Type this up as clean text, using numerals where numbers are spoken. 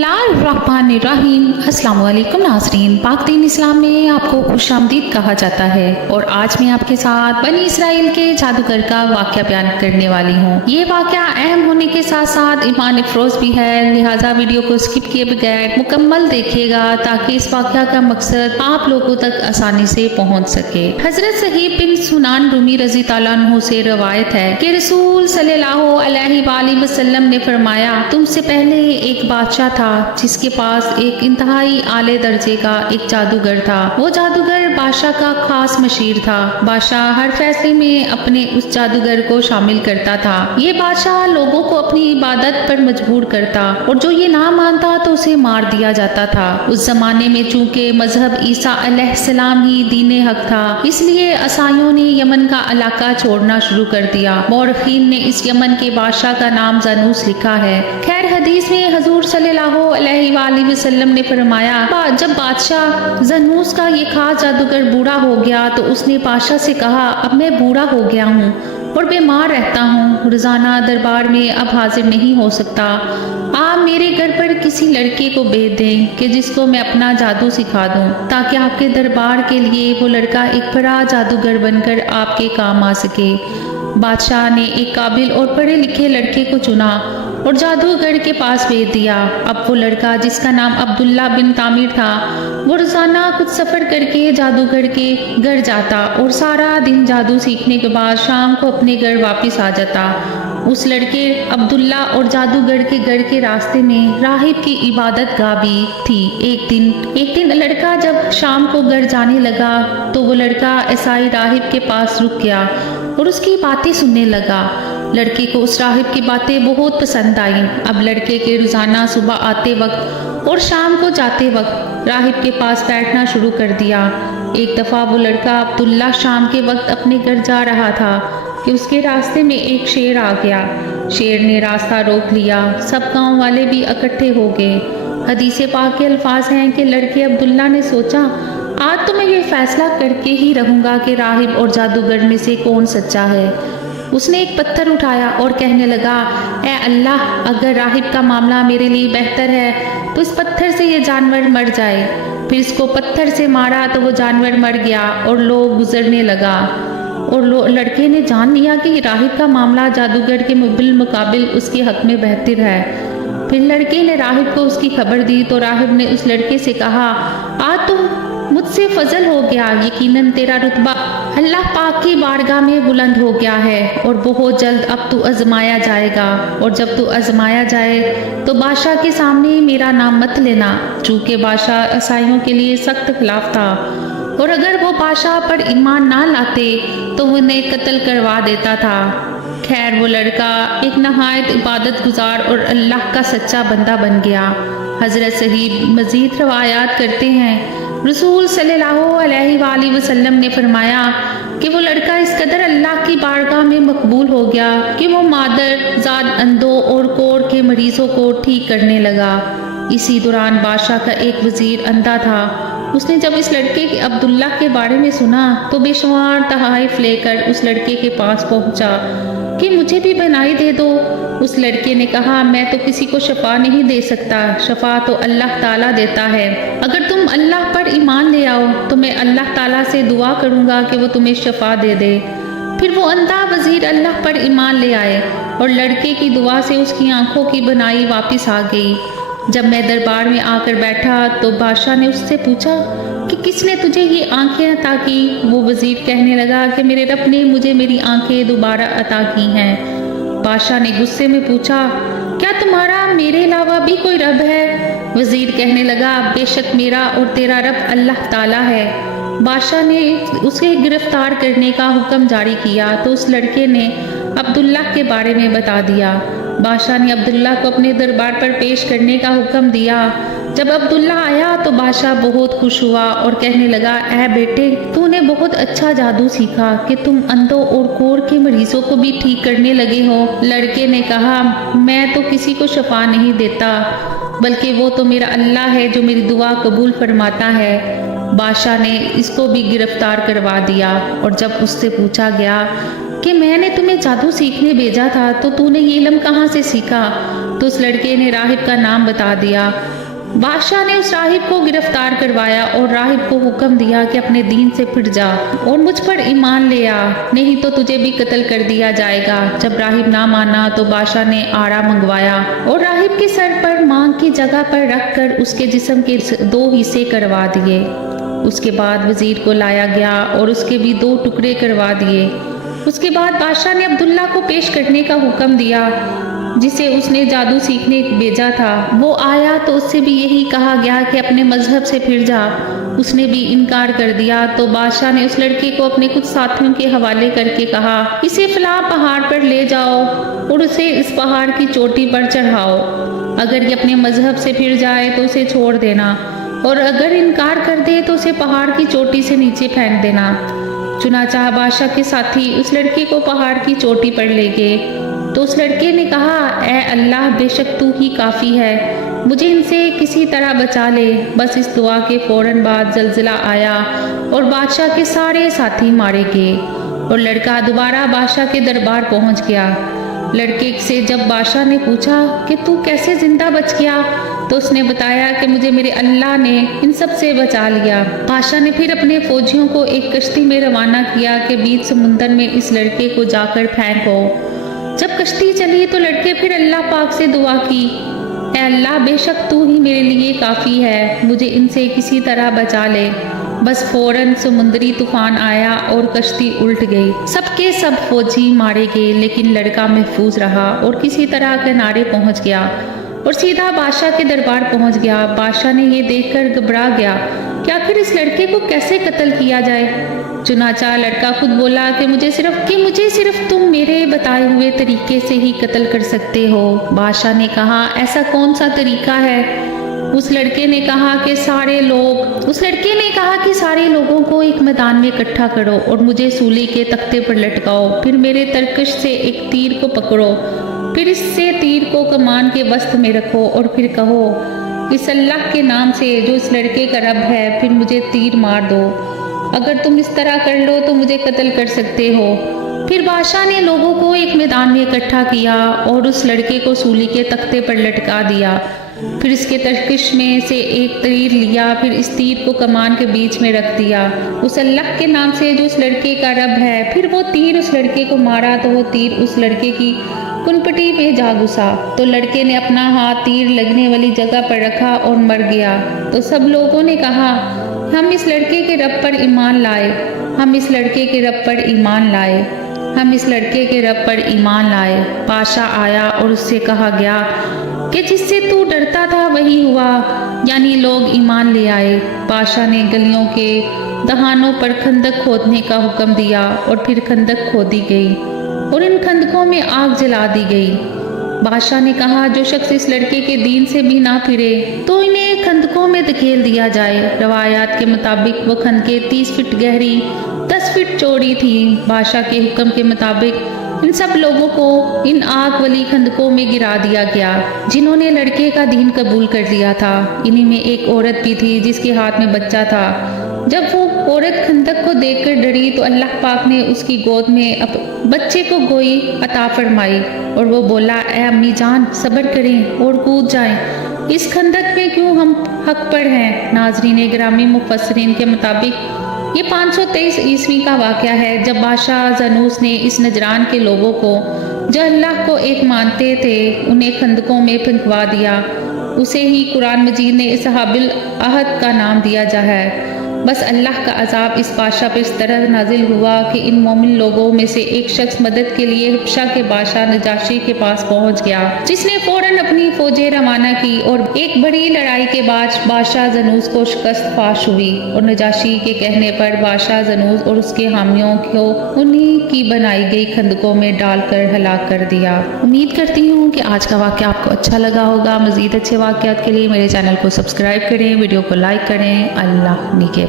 बिस्मिल्लाहिर्रहमानिर्रहीम। अस्सलाम वालेकुम नाज़रीन, पाक दीन इस्लाम में आपको खुशामदीद कहा जाता है और आज मैं आपके साथ बनी इसराइल के जादूगर का वाक़या बयान करने वाली हूँ। ये वाक़या अहम होने के साथ साथ ईमान अफरोज़ भी है, लिहाजा वीडियो को स्किप किए बगैर मुकम्मल देखिएगा ताकि इस वाक़या का मकसद आप लोगों तक आसानी से पहुँच सके। हज़रत सहीब बिन सुनान रूमी रज़ी ताला अन्हु से रवायत है कि रसूल सल्लल्लाहु अलैहि वसल्लम ने फरमाया, तुमसे पहले एक बादशाह था जिसके पास एक इंतहाई आले दर्जे का एक जादूगर था। वो जादूगर बादशाह का खास मशीर था। बादशाह हर फैसले में अपने उस जादूगर को शामिल करता था। ये बादशाह लोगों को अपनी इबादत पर मजबूर करता और जो ये ना मानता तो उसे मार दिया जाता था। उस जमाने में चूंकि मजहब ईसा अलैहिस्सलाम ही दीन हक था, इसलिए ईसाइयों ने यमन का इलाका छोड़ना शुरू कर दिया। मौरखीन ने इस यमन के बादशाह का नाम जानूस लिखा है। खैर हदीस में हजूर सल्लल्लाहु अलैहि वसल्लम ने फरमाया, जब बादशाह जानूस का ये खास जादूगर बूढ़ा हो गया तो उसने बादशाह से कहा, अब मैं बूढ़ा हो गया हूँ और बीमार रहता हूँ, रोजाना दरबार में अब हाजिर नहीं हो सकता। आप मेरे घर पर किसी लड़के को भेज दें कि जिसको मैं अपना जादू सिखा दूं, ताकि आपके दरबार के लिए वो लड़का एक बड़ा जादूगर बनकर आपके काम आ सके। बादशाह ने एक काबिल और पढ़े लिखे लड़के को चुना और जादूगर के पास भेज दिया। अब वो लड़का, जिसका नाम अब्दुल्ला बिन तामिर था, वो रोजाना कुछ सफ़र करके जादूगर के घर जाता और सारा दिन जादू सीखने के बाद शाम को अपने घर वापस आ जाता। उस लड़के अब्दुल्ला और जादूगर के घर के रास्ते में राहिब की इबादत गाह भी थी। एक दिन लड़का जब शाम को घर जाने लगा तो वो लड़का ईसाई राहिब के पास रुक गया और उसकी बातें सुनने लगा। लड़के को उस राहिब की बातें बहुत पसंद आई। अब लड़के के रोजाना सुबह आते वक्त और शाम को जाते वक्त राहिब के पास बैठना शुरू कर दिया। एक दफ़ा वो लड़का अब्दुल्ला शाम के वक्त अपने घर जा रहा था कि उसके रास्ते में एक शेर आ गया। शेर ने रास्ता रोक लिया। सब गांव वाले भी इकट्ठे हो गए। हदीस पाक के अल्फाज हैं कि लड़के अब्दुल्ला ने सोचा, आज तो मैं ये फैसला करके ही रहूँगा कि राहिब और जादूगर में से कौन सच्चा है। उसने एक पत्थर उठाया और कहने लगा, ए अल्लाह, अगर राहिब का मामला मेरे लिए बेहतर है तो इस पत्थर से ये जानवर मर जाए। फिर इसको पत्थर से मारा तो वो जानवर मर गया और लोग गुजरने लगा और लड़के ने जान लिया कि राहिब का मामला जादूगर के मुकाबिल उसके हक में बेहतर है। फिर लड़के ने राहिब को उसकी खबर दी तो राहिब ने उस लड़के से कहा, आज तुम मुझसे फजल हो गया, यकीनन तेरा रुतबा अल्लाह पाक की बारगाह में बुलंद हो गया है और बहुत जल्द अब तू आजमाया जाएगा। और जब तू आजमाया जाए तो बादशाह के सामने मेरा नाम मत लेना, चूँकि बादशाह ईसाइयों के लिए सख्त खिलाफ था और अगर वो बादशाह पर ईमान ना लाते तो उन्हें कत्ल करवा देता था। खैर वो लड़का एक नहायत इबादत गुजार और अल्लाह का सच्चा बंदा बन गया। हज़रत सहीब मज़ीद रवायात करते हैं, रसूल सल्लल्लाहु अलैहि वसल्लम ने फरमाया कि वो लड़का इस कदर अल्लाह की बारगाह में मकबूल हो गया कि वो मादर जाद अंधों और कोढ़ के मरीजों को ठीक करने लगा। इसी दौरान बादशाह का एक वजीर अंधा था। उसने जब इस लड़के के अब्दुल्ला के बारे में सुना तो बेशुमार तहाइफ लेकर उस लड़के के पास पहुंचा कि मुझे भी बनाई दे दो। उस लड़के ने कहा, मैं तो किसी को शफा नहीं दे सकता, शफा तो अल्लाह ताला देता है। अगर तुम अल्लाह पर ईमान ले आओ तो मैं अल्लाह ताला से दुआ करूँगा कि वो तुम्हें शफा दे दे। फिर वो अंधा वजीर अल्लाह पर ईमान ले आए और लड़के की दुआ से उसकी आंखों की बनाई वापस आ गई। जब मैं दरबार में आकर बैठा तो बादशाह ने उससे पूछा कि किसने तुझे ये आंखें अता की। वो वजीर कहने लगा कि मेरे रब ने मुझे मेरी आंखें दोबारा अता की हैं। बादशाह ने गुस्से में पूछा, क्या तुम्हारा मेरे अलावा भी कोई रब है? वजीर कहने लगा, बेशक मेरा और तेरा रब अल्लाह ताला है। बादशाह ने उसे गिरफ्तार करने का हुक्म जारी किया तो उस लड़के ने अब्दुल्ला के बारे में बता दिया। बादशाह ने अब्दुल्ला को अपने दरबार पर पेश करने का हुक्म दिया। जब अब्दुल्ला आया तो बादशाह बहुत खुश हुआ और कहने लगा, ऐ बेटे, तूने बहुत अच्छा जादू सीखा कि तुम अंधों और कोढ़ के मरीजों को भी ठीक करने लगे हो। लड़के ने कहा, मैं तो किसी को शफा नहीं देता, बल्कि वो तो मेरा अल्लाह है जो मेरी दुआ कबूल फरमाता है। बादशाह ने इसको भी गिरफ्तार करवा दिया और जब उससे पूछा गया कि मैंने तुम्हें जादू सीखने भेजा था तो तूने ये इल्म कहाँ से सीखा, तो उस लड़के ने राहिब का नाम बता दिया। बादशाह ने उस राहिब को गिरफ्तार करवाया और राहिब को हुक्म दिया कि अपने दीन से फिर जा और मुझ पर ईमान ले आ, नहीं तो तुझे भी कत्ल कर दिया जाएगा। जब राहिब ना माना तो बादशाह ने आरा मंगवाया और राहिब के सर पर मांग की जगह पर रखकर उसके जिस्म के 2 हिस्से करवा दिए। उसके बाद वजीर को लाया गया और उसके भी 2 टुकड़े करवा दिए। उसके बाद बादशाह ने अब्दुल्ला को पेश करने का हुक्म दिया, जिसे उसने जादू सीखने भेजा था। वो आया तो उससे भी यही कहा गया कि अपने मजहब से फिर जा। उसने भी इनकार कर दिया। तो बादशाह ने उस लड़के को अपने कुछ साथियों के हवाले करके कहा, इसे फलां पहाड़ पर ले जाओ और उसे इस पहाड़ की चोटी पर चढ़ाओ। अगर ये अपने मजहब से फिर जाए तो उसे छोड़ देना, और अगर इनकार कर दे तो उसे पहाड़ की चोटी से नीचे फेंक देना। चुनाचा बादशाह के साथी उस लड़के को पहाड़ की चोटी पर ले गए। तो उस लड़के ने कहा, ऐ अल्लाह, बेशक तू ही काफ़ी है, मुझे इनसे किसी तरह बचा ले। बस इस दुआ के फौरन बाद जल्जला आया और बादशाह के सारे साथी मारे गए और लड़का दोबारा बादशाह के दरबार पहुंच गया। लड़के से जब बादशाह ने पूछा कि तू कैसे जिंदा बच गया, तो उसने बताया कि मुझे मेरे अल्लाह ने इन सब से बचा लिया। बादशाह ने फिर अपने फौजियों को एक कश्ती में रवाना किया कि बीच समुंदर में इस लड़के को जाकर फेंको। जब कश्ती चली तो लड़के फिर अल्लाह पाक से दुआ की, ऐ अल्लाह, बेशक तू ही मेरे लिए काफ़ी है, मुझे इनसे किसी तरह बचा ले। बस फौरन समुद्री तूफान आया और कश्ती उल्ट गई। सबके सब फौजी मारे गए, लेकिन लड़का महफूज रहा और किसी तरह किनारे पहुंच गया और सीधा बादशाह के दरबार पहुंच गया। बादशाह ने ये देखकर घबरा गया कि आखिर इस लड़के को कैसे कत्ल किया जाए। चुनाचा लड़का खुद बोला कि मुझे सिर्फ तुम मेरे बताए हुए तरीके से ही कत्ल कर सकते हो। बादशाह ने कहा, ऐसा कौन सा तरीका है? उस लड़के ने कहा कि सारे लोगों को एक मैदान में इकट्ठा करो और मुझे सूली के तख्ते पर लटकाओ। फिर मेरे तरकश से एक तीर को पकड़ो, फिर इससे तीर को कमान के वस्त में रखो और फिर कहो, इस अल्लाह के नाम से जो इस लड़के का रब है, फिर मुझे तीर मार दो। अगर तुम इस तरह कर लो तो मुझे कत्ल कर सकते हो। फिर बादशाह ने लोगों को एक मैदान में इकट्ठा किया और उस लड़के को सूली के तख्ते पर लटका दिया। फिर इसके तरकश में से एक तीर लिया, फिर इस तीर को कमान के बीच में रख दिया, उस अल्लाह के नाम से जो उस लड़के का रब है। फिर वो तीर उस लड़के को मारा तो वो तीर उस लड़के की कुनपटी में जा घुसा। तो लड़के ने अपना हाथ तीर लगने वाली जगह पर रखा और मर गया। तो सब लोगों ने कहा, हम इस लड़के के रब पर ईमान लाए, हम इस लड़के के रब पर ईमान लाए, हम इस लड़के के रब पर ईमान लाए। बादशाह आया और उससे कहा गया कि जिससे तू डरता था वही हुआ, यानी लोग ईमान ले आए। बादशाह ने गलियों के दहानों पर खंदक खोदने का हुक्म दिया और फिर खंदक खोदी गई और इन खंदकों में आग जला दी गई। बादशाह ने कहा, जो शख्स इस लड़के के दीन से भी ना फिरे तो इन्हें खंदकों में धकेल दिया जाए। रवायात के मुताबिक वो खंदकें 30 फीट गहरी 10 फीट चौड़ी थी। बादशाह के हुक्म के मुताबिक इन सब लोगों को इन आग वाली खंदकों में गिरा दिया गया जिन्होंने लड़के का दीन कबूल कर लिया था। इन्हीं में एक औरत भी थी जिसके हाथ में बच्चा था। जब वो औरत खंदक को देखकर डरी तो अल्लाह पाक ने उसकी गोद में बच्चे को गोई अता फरमाई और वो बोला, ऐ अम्मी जान, सब्र करें और कूद जाएं, इस खंदक में क्यों हम हक पर हैं। नाजरीन ग्रामी, मुफस्सरीन के मुताबिक ये 523 ईस्वी का वाक़या है, जब बादशाह ज़नूस ने इस नजरान के लोगों को जो अल्लाह को एक मानते थे उन्हें खंदकों में फेंकवा दिया। उसे ही कुरान मजीद ने असहाबुल अहद का नाम दिया जा है। बस अल्लाह का अजाब इस बादशाह पर इस तरह नाजिल हुआ कि इन मोमिन लोगों में से एक शख्स मदद के लिए हबशा के बादशाह नजाशी के पास पहुंच गया, जिसने फौरन अपनी फौजें रवाना की और एक बड़ी लड़ाई के बाद बादशाह ज़नूस को शिकस्त फाश हुई और नजाशी के कहने पर बादशाह ज़नूस और उसके हामियों को उन्हीं की बनाई गई खंदकों में डालकर हलाक कर दिया। उम्मीद करती हूँ कि आज का वाक़या आपको अच्छा लगा होगा। मज़ीद अच्छे वाक़यात के लिए मेरे चैनल को सब्सक्राइब करें, वीडियो को लाइक करें। अल्लाह निगहबान।